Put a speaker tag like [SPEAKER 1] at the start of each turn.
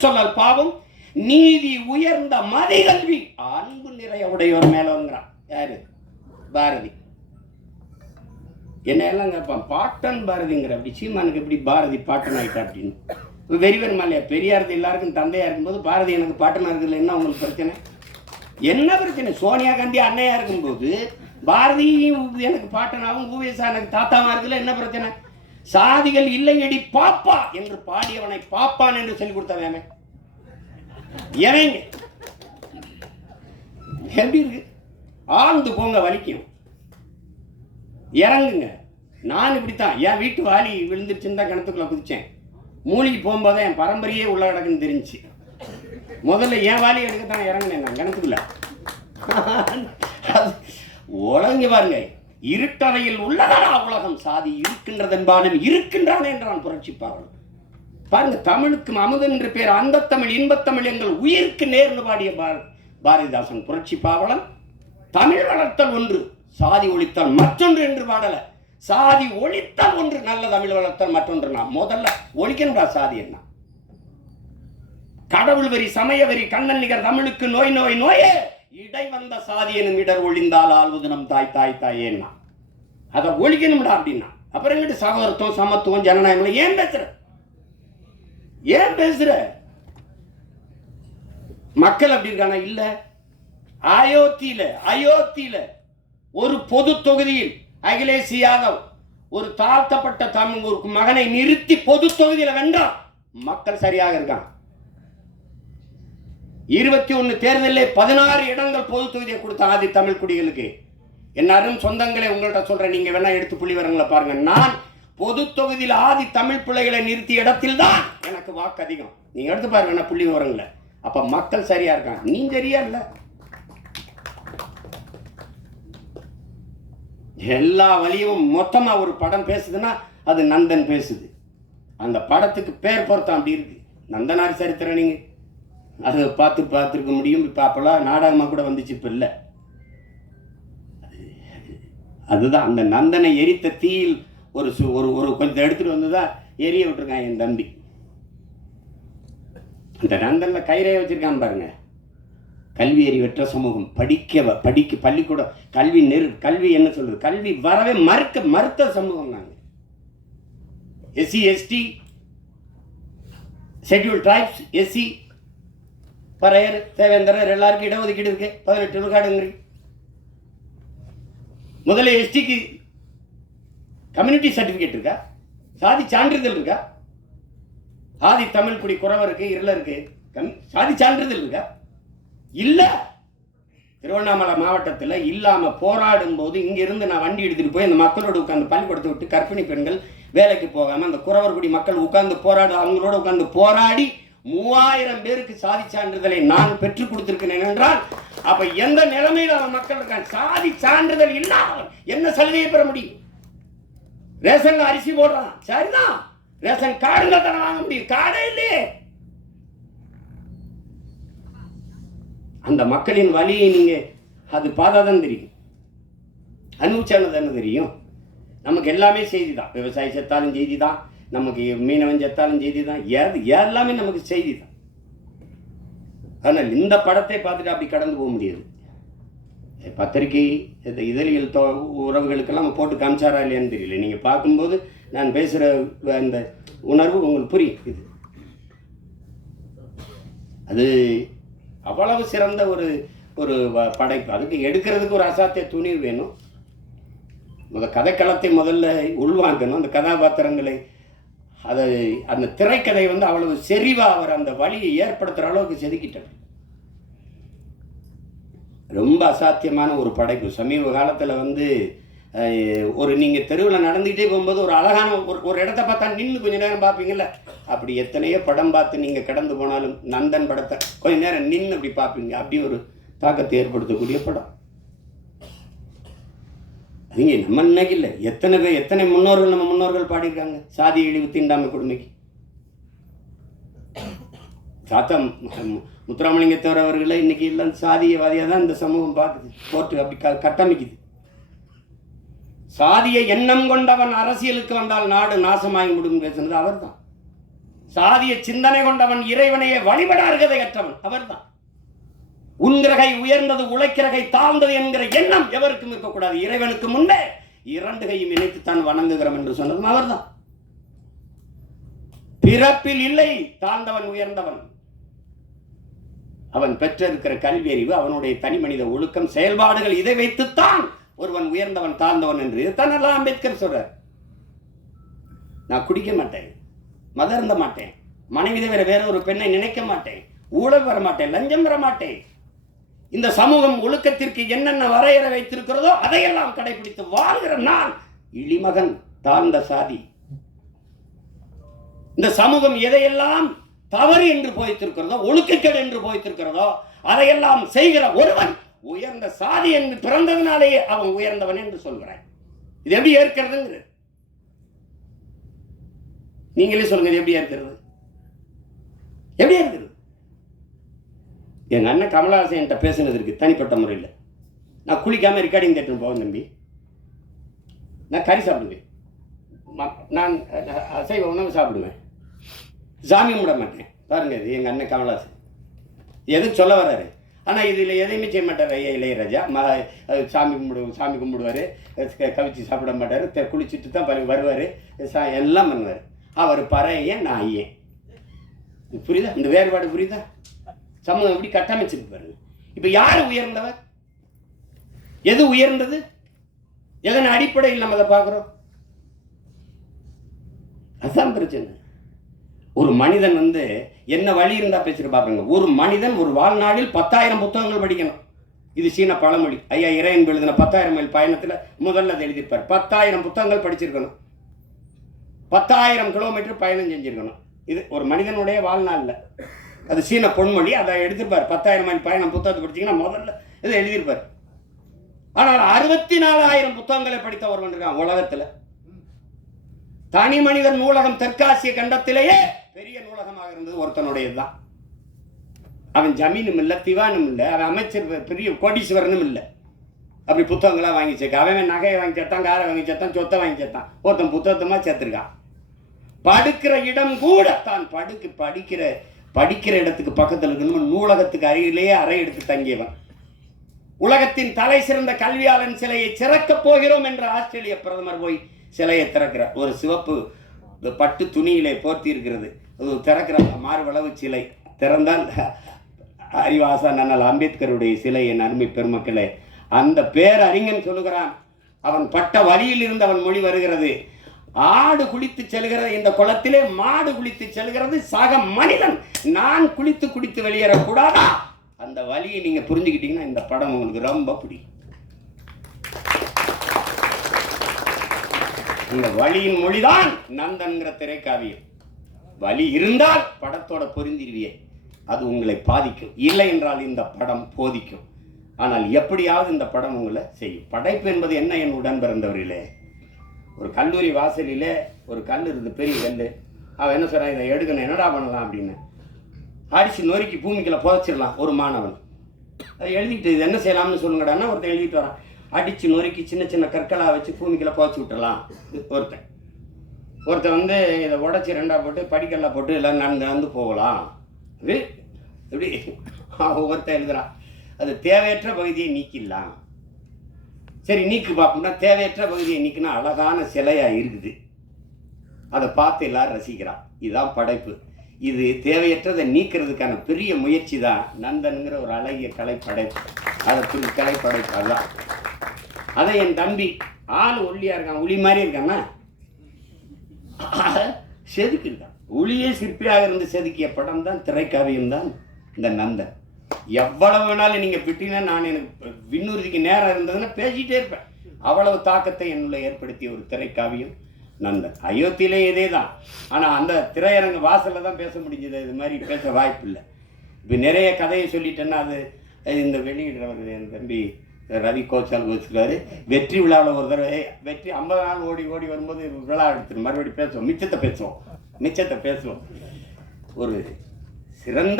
[SPEAKER 1] சொல்லல் பாவம் நீதி உயர்ந்த மதிகல்வி. அன்பு நிறைய உடையோர் மேலங்கிறான். யாரு? பாரதி. என்ன எல்லாம் கேட்பான் பாட்டன் பாரதிங்கிற அப்படி சீமானுக்கு எப்படி பாரதி பாட்டன் ஆயிட்டா அப்படின்னு? வெறிவன் மலையா பெரியார் எல்லாருக்கும் தந்தையா இருக்கும்போது பாரதி எனக்கு பாட்டனா இருக்குல்ல என்ன உங்களுக்கு பிரச்சனை? என்ன பிரச்சனை? சோனியா காந்தி அன்னையா இருக்கும்போது பாரதியும் எனக்கு பாட்டனாவும் ஊவேசா எனக்கு தாத்தாவா இருக்குல்ல என்ன பிரச்சனை? சாதிகள் இல்லையடி பாப்பா என்று பாடியவனை பாப்பான் என்று சொல்லி கொடுத்தவன் எவங்க எப்படி இருக்கு? ஆழ்ந்து போங்க வலிக்கும். இறங்குங்க. நான் இப்படித்தான். என் வீட்டு வாலி விழுந்துருச்சுன்னு தான் கிணத்துக்குள்ளே குதிச்சேன். மூலிகை போகும்போது என் பரம்பரையே உள்ள கிடக்குன்னு தெரிஞ்சுச்சு முதல்ல என் வாலி எடுக்க தான் இறங்கினேன் நான் கிணத்துக்குள்ள. அது பாருங்க. இருட்டறையில் உள்ளதா உலகம். சாதி இருக்கின்றது என்பானும் இருக்கின்றான் என்றான் புரட்சி பாவலன் பாருங்க தமிழுக்கும் அமுதன் என்று பேர் அந்த தமிழ் இன்பத்தமிழ் எங்கள் உயிருக்கு நேர்ந்து பாடிய பாரதிதாசன் புரட்சி பாவலன் தமிழ் வளர்த்தல் ஒன்று சாதி ஒழித்தல் மற்றொன்று என்று பாடல. சாதி ஒழித்தல் ஒன்று நல்ல தமிழ் வளர்த்தல் மற்றொன்று நான் முதல்ல ஒழிக்கணும்டா சாதி என்ன? கடவுள் வரி சமய வரி கண்ணன் நிகர் தமிழுக்கு நோய் நோய் நோயே! இடை வந்த சாதி எனும் இடர் ஒழிந்தால் ஆள்வது நம் தாய் தாய் தாயேன்னா அதை ஒழிக்கணும்டா அப்படின்னா. அப்புறம் எங்கிட்டு சகோதரத்துவம் சமத்துவம் ஜனநாயகம் ஏன் பேசுற? ஏன் பேசுற? மக்கள் அப்படி இருக்கானா? இல்ல. அயோத்தியில அயோத்தியில ஒரு பொது தொகுதியில் அகிலேஷ் யாதவ் ஒரு தாழ்த்தப்பட்ட தமிழ் ஒரு மகனை நிறுத்தி பொது தொகுதியில வென்றான் மக்கள் சரியாக இருக்கான். இருபத்தி ஒன்று தேர்தலில் பதினாறு இடங்கள் பொது தொகுதியை கொடுத்த ஆதி தமிழ் குடிகளுக்கு. என் அரும் உங்கள்கிட்ட சொல்கிறேன் நீங்கள் வேணால் எடுத்து புள்ளி வரங்களை பாருங்க. நான் பொது தொகுதியில் ஆதி தமிழ் பிள்ளைகளை நிறுத்திய இடத்தில் தான் எனக்கு வாக்கு அதிகம். நீங்கள் எடுத்து பாருங்க என்ன புள்ளி விவரங்களை. அப்போ மக்கள் சரியாக இருக்காங்க. நீ சரியா இல்லை. எல்லா வழியும் மொத்தமாக ஒரு படம் பேசுதுன்னா அது நந்தன் பேசுது. அந்த படத்துக்கு பேர் பொருத்தம் அப்படி இருக்கு. நந்தனார் சரித்திரம் நீங்கள் அதை பார்த்து பார்த்துருக்க முடியும். இப்போ அப்போல்லாம் நாடகமாக கூட வந்துச்சு இப்போ இல்லை. அதுதான் அந்த நந்தனை எரித்த தீயில் ஒரு சு ஒரு ஒரு கொஞ்சம் எடுத்துகிட்டு வந்து தான் எரிய விட்டுருக்கான் என் தம்பி. அந்த நந்தனில் கயிறைய வச்சிருக்கான் பாருங்க. கல்வி அறிவற்ற சமூகம் படிக்க படிக்க பள்ளிக்கூடம் கல்வி நெரு கல்வி என்ன சொல்றது? கல்வி வரவே மறுக்க மறுத்த சமூகம் நாங்கள் SC ST schedule tribes SC Paraiyar Devendrar எல்லாருக்கும் இடஒதுக்கீடு இருக்கு. பதினெட்டு விழுக்காடுங்கிறீங்க. முதல்ல எஸ்டிக்கு கம்யூனிட்டி சர்டிஃபிகேட் இருக்கா? சாதி சான்றிதழ் இருக்கா? ஆதி தமிழ் குடி குறவருக்கு இருளருக்கு கம் சாதி சான்றிதழ் இருக்கா? இல்லை. திருவண்ணாமலை மாவட்டத்தில் இல்லாமல் போராடும் போது இங்கிருந்து நான் வண்டி எடுத்துகிட்டு போய் அந்த மக்களோட உட்காந்து பள்ளிக்கூடத்தை விட்டு கர்ப்பிணி பெண்கள் வேலைக்கு போகாமல் அந்த குறவர்குடி மக்கள் உட்காந்து போராடு அவங்களோட உட்காந்து போராடி மூவாயிரம் பேருக்கு சாதி சான்றிதழை நான் பெற்றுக் கொடுத்திருக்கிறேன் என்றால் அப்ப எந்த நிலைமையில் அவன் மக்கள் இருக்கான்? சாதி சான்றிதழ் இல்லாதவன். என்ன சலுகையை பெற முடியும்? ரேஷன்ல அரிசி போடுறான். சரிதான். ரேஷன் கார்டுல தானே வாங்க முடியும். கார்டே இல்லையே. அந்த மக்களின் வலியை நீங்க அது பார்த்தாதான் தெரியும். அனுபவிச்சானது என்ன தெரியும். நமக்கு எல்லாமே செய்தி தான் விவசாயி செத்தாலும் செய்தி தான் நமக்கு மீனவன் செத்தாலும் செய்தி தான் ஏது எல்லாமே நமக்கு செய்தி தான் ஆனால் இந்த படத்தை பார்த்துட்டு அப்படி கடந்து போக முடியாது. பத்திரிகை இந்த இதழியல் தோ உறவுகளுக்கெல்லாம் போட்டு காமிச்சாரா இல்லையான்னு தெரியல. நீங்கள் பார்க்கும்போது நான் பேசுகிற அந்த உணர்வு உங்களுக்கு புரியும் இது. அது அவ்வளவு சிறந்த ஒரு ஒரு படைப்பு. அதுக்கு எடுக்கிறதுக்கு ஒரு அசாத்திய துணிவு வேணும். முத கதைக்களத்தை முதல்ல உள்வாங்கணும். அந்த கதாபாத்திரங்களை அதை அந்த திரைக்கதை வந்து அவ்வளவு செறிவாக அவர் அந்த வழியை ஏற்படுத்துகிற அளவுக்கு செதுக்கிட்டார். ரொம்ப அசாத்தியமான ஒரு படைப்பு. சமீப காலத்தில் வந்து ஒரு நீங்கள் தெருவில் நடந்துக்கிட்டே போகும்போது ஒரு அழகான ஒரு ஒரு இடத்த பார்த்தா நின்று கொஞ்ச நேரம் பார்ப்பீங்கள்ல அப்படி எத்தனையோ படம் பார்த்து நீங்கள் கடந்து போனாலும் நந்தன் படத்தை கொஞ்ச நேரம் நின்று அப்படி பார்ப்பீங்க. அப்படி ஒரு தாக்கத்தை ஏற்படுத்தக்கூடிய படம். அதுங்க நம்ம இன்னைக்கு இல்லை எத்தனை பேர் எத்தனை முன்னோர்கள் நம்ம முன்னோர்கள் பாடியிருக்காங்க? சாதி இழிவு தீண்டாமை கொடுமைக்கு. தாத்தா முத்துராமலிங்கத்தவர் அவர்களை இன்றைக்கி இல்லை சாதியவாதியாக தான் இந்த சமூகம் பார்க்குது. கோர்ட்டு அப்படி க கட்டமைக்குது. சாதிய எண்ணம் கொண்டவன் அரசியலுக்கு வந்தால் நாடு நாசமாகி முடியும் பேசுனது அவர்தான். சாதிய சிந்தனை கொண்டவன் இறைவனையே வழிபட அவர் அவர்தான். உன்கிரகை உயர்ந்தது உழைக்கிறகை தாழ்ந்தது என்கிற எண்ணம் எவருக்கும் இருக்கக்கூடாது. இறைவனுக்கு முன்பே இரண்டு கையும் இணைத்துத்தான் வணங்குகிறோம் என்று சொன்னதும் அவர்தான். பிறப்பில் இல்லை தாழ்ந்தவன் உயர்ந்தவன். அவன் பெற்றிருக்கிற கல்வி அறிவு அவனுடைய தனி மனித ஒழுக்கம் செயல்பாடுகள் இதை வைத்துத்தான் ஒருவன் உயர்ந்தவன் தாழ்ந்தவன் என்று. இதுதான் எல்லாம் அம்பேத்கர் சொல்றார். நான் குடிக்க மாட்டேன் மதர்ந்த இருந்த மாட்டேன் மனைவி தவிர வேற ஒரு பெண்ணை நினைக்க மாட்டேன் ஊழல் வர மாட்டேன் லஞ்சம் வர மாட்டேன் இந்த சமூகம் ஒழுக்கத்திற்கு என்னென்ன வரையறை வைத்திருக்கிறதோ அதையெல்லாம் கடைபிடித்து வாழ்கிற நான் இளிமகன் தாழ்ந்த சாதி. இந்த சமூகம் எதையெல்லாம் தவறு என்று போய்த்திருக்கிறதோ ஒழுக்கக்கேடு என்று போய்த்திருக்கிறதோ அதையெல்லாம் செய்கிற ஒருவன் உயர்ந்த சாதி என்று பிறந்ததினாலேயே அவன் உயர்ந்தவன் என்று சொல்கிறான் இது எப்படி ஏற்கிறதுங்கிறது? நீங்களே சொல்லுங்க இது எப்படி ஏற்கிறது? எப்படி ஏற்கிறது? எங்கள் அண்ணன் கமலஹாசன் என்கிட்ட பேசுனது இருக்குது தனிப்பட்ட முறையில் நான் குளிக்காமல் ரெக்கார்டிங் தேட்டர் போவேன் தம்பி. நான் கறி சாப்பிடுவேன். நான் அசைவ உணவு சாப்பிடுவேன். சாமி கும்பிட மாட்டேன். பாருங்கள் இது எங்கள் அண்ணன் கமலஹாசன். எதுவும் சொல்ல வர்றாரு ஆனால் இதில் எதையுமே செய்ய மாட்டார் ஐயா இளையராஜா. ம சாமி கும்பிடு சாமி கும்பிடுவார். கவிச்சு சாப்பிட மாட்டார். குளிச்சுட்டு தான் பரு- வருவார். சா எல்லாம் பண்ணுவார். அவர் பறையன் நான் ஐயன். புரியுதா? இந்த வேறுபாடு புரியுதா? சமூகம் எப்படி கட்டமைச்சிருக்கு பாருங்க. இப்போ யார் உயர்ந்தவர்? எது உயர்ந்தது? எதன் அடிப்படையில் நம்ம அதை பார்க்குறோம்? அதுதான் பிரச்சனை. ஒரு மனிதன் வந்து என்ன வழி இருந்தா பேசிட்டு பார்க்குறங்க ஒரு மனிதன் ஒரு வாழ்நாளில் பத்தாயிரம் புத்தகங்கள் படிக்கணும். இது சீன பழமொழி. ஐயா இறையன் எழுதின பத்தாயிரம் மைல் பயணத்தில் முதல்ல அதை எழுதியிருப்பார். பத்தாயிரம் புத்தகங்கள் படிச்சிருக்கணும். பத்தாயிரம் கிலோமீட்டர் பயணம் செஞ்சுருக்கணும். இது ஒரு மனிதனுடைய வாழ்நாளில். அது சீன பொன்மொழி அதை எடுத்திருப்பார். பத்தாயிரம் மைல் பயணம் புத்தகத்தை படிச்சீங்கன்னா முதல்ல இதை எழுதியிருப்பார். ஆனால் அறுபத்தி நாலாயிரம் புத்தகங்களை படித்த ஒருவன் இருக்கான் உலகத்தில். தனி மனிதன் நூலகம் தெற்காசிய கண்டத்திலேயே பெரிய நூலகமாக இருந்தது ஒருத்தனுடையது தான் அவன் ஜமீனும் இல்லை திவானும் இல்லை அவன் அமைச்சர் பெரிய கோடீஸ்வரனும் இல்லை. அப்படி புத்தகங்களாக வாங்கி சேர்க்க. அவன் நகையை வாங்கி சேர்த்தான் காரை வாங்கி சேர்த்தான் சொத்தை வாங்கி சேர்த்தான். ஒருத்தன் புத்தகத்தமாக சேர்த்துருக்கான். படுக்கிற இடம் கூட தான் படுக்கு படிக்கிற படிக்கிற இடத்துக்கு பக்கத்தில் இருக்கணும் நூலகத்துக்கு அருகிலேயே அறை எடுத்து தங்கியவன். உலகத்தின் தலை சிறந்த கல்வியாளன் சிலையை சிறக்கப் போகிறோம் என்ற ஆஸ்திரேலிய பிரதமர் போய் சிலையை திறக்கிறார். ஒரு சிவப்பு பட்டு துணியிலே போர்த்தி இருக்கிறது. அது திறக்கிற மார்வளவு சிலை. திறந்தால் அறிவாசா நன்னல் அம்பேத்கருடைய சிலையின் அருமை பெருமக்களே. அந்த பேரறிஞன் சொல்லுகிறான் அவன் பட்ட வழியில் இருந்து அவன் மொழி வருகிறது. ஆடு குளித்து செல்கிறது இந்த குளத்திலே மாடு குளித்து செல்கிறது சக மனிதன். நான் குளித்து குடித்து வெளியேறக்கூடாதா? அந்த வழியை நீங்க புரிஞ்சுக்கிட்டீங்கன்னா இந்த படம் உங்களுக்கு ரொம்ப பிடிக்கும். இந்த வழியின் மொழிதான் நந்தன்கிற திரைக்காவியம். வழி இருந்தால் படத்தோட பொருந்திருவியே. அது உங்களை பாதிக்கும். இல்லை என்றால் இந்த படம் போதிக்கும். ஆனால் எப்படியாவது இந்த படம் உங்களை செய்யும். படைப்பு என்பது என்ன என் உடன் பிறந்தவர்களே? ஒரு கல்லூரி வாசலிலே ஒரு கல் இருக்குது பெரிய கல் அவன் என்ன சொல்கிறான் இதை எடுக்கணும் என்னடா பண்ணலாம்? அப்படின்னு. அடிச்சு நொறுக்கி பூமிக்குள்ள புதைச்சிடலாம் ஒரு மாணவன். அதை எழுதிட்டு இது என்ன செய்யலாம்னு சொல்லுங்கடான்னா ஒருத்தன் எழுதிட்டு வரான். அடிச்சு நொறுக்கி சின்ன சின்ன கற்களாக வச்சு பூமிக்குள்ளே புதைச்சி விட்டுறலாம் ஒருத்தன். ஒருத்தன் வந்து இதை உடச்சி ரெண்டாக போட்டு படிக்கல்ல போட்டு எல்லாம் நடந்து நடந்து போகலாம். இது இப்படி ஒவ்வொருத்தன் எழுதுறான். அது தேவையற்ற பகுதியை நீக்கிடலாம். சரி நீக்கு பார்ப்போம்னா தேவையற்ற பகுதியை நீக்கினா அழகான சிலையாக இருக்குது. அதை பார்த்து எல்லாரும் ரசிக்கிறான். இதுதான் படைப்பு. இது தேவையற்றதை நீக்கிறதுக்கான பெரிய முயற்சி தான் நந்தனுங்கிற ஒரு அழகிய கலை படைப்பு அதை பிரி கலை படைப்பு அதுதான் அதை என் தம்பி ஆள் ஒல்லியாக இருக்கான் உளி மாதிரி இருக்கான்னா செதுக்கி இருக்கான் ஒளியே சிற்பியாக இருந்து செதுக்கிய படம் தான் திரைக்காவியம் தான் இந்த நந்தன். எவ்வளவு வேணாலும் நீங்க விட்டீங்கன்னா நான் எனக்கு விண்ணூர்திக்கு நேரம் இருந்ததுன்னா பேசிட்டே இருப்பேன். அவ்வளவு தாக்கத்தை என்னுள்ள ஏற்படுத்திய ஒரு திரைக்காவியம் நந்தன் அயோத்தியிலே இதே தான் ஆனால் அந்த திரையரங்கு வாசலில் தான் பேச முடிஞ்சது. இது மாதிரி பேச வாய்ப்பு இல்லை. இப்போ நிறைய கதையை சொல்லிட்டேன்னா அது இந்த வெளியிடுறவர் என் தம்பி ரவி கோச்சால் வச்சுருக்காரு வெற்றி விழாவில் ஒரு தடவை வெற்றி ஐம்பது நாள் ஓடி ஓடி வரும்போது விழா எடுத்துரு மறுபடியும் பேசுவோம். மிச்சத்தை பேசுவோம். மிச்சத்தை பேசுவோம். ஒரு சிறந்த